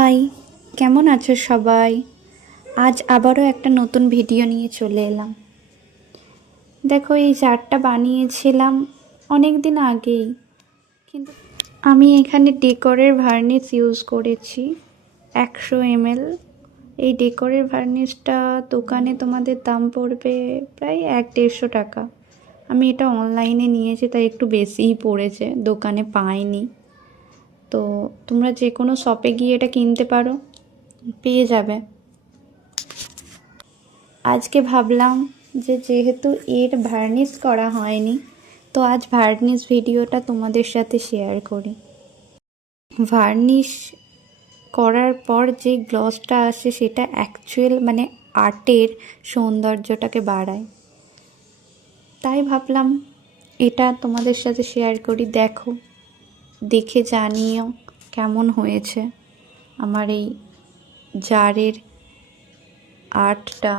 High, কেমন আছো সবাই? আজ আবারও একটা নতুন ভিডিও নিয়ে চলে এলাম। দেখো, এই জারটা বানিয়েছিলাম অনেক দিন আগেই, কিন্তু আমি এখানে ডেকরের ভার্নিশ ইউজ করেছি 100 ml। এই ডেকরের ভার্নিশটা দোকানে তোমাদের দাম পড়বে প্রায় 1-150 টাকা। আমি এটা অনলাইনে নিয়েছি, তাই একটু বেশিই পড়েছে, দোকানে পাইনি। তো তোমরা যে কোনো শপে গিয়ে এটা কিনতে পারো, পেয়ে যাবে। আজকে ভাবলাম যে যেহেতু এর ভার্নিশ করা হয়নি, তো আজ ভার্নিশ ভিডিওটা তোমাদের সাথে শেয়ার করি। ভার্নিশ করার পর যে গ্লসটা আসে সেটা অ্যাকচুয়াল আর্টের সৌন্দর্যটাকে বাড়ায়। তাই ভাবলাম এটা তোমাদের সাথে শেয়ার করি। দেখো, দেখে জানিও কেমন হয়েছে আমার এই জারের আর্টটা।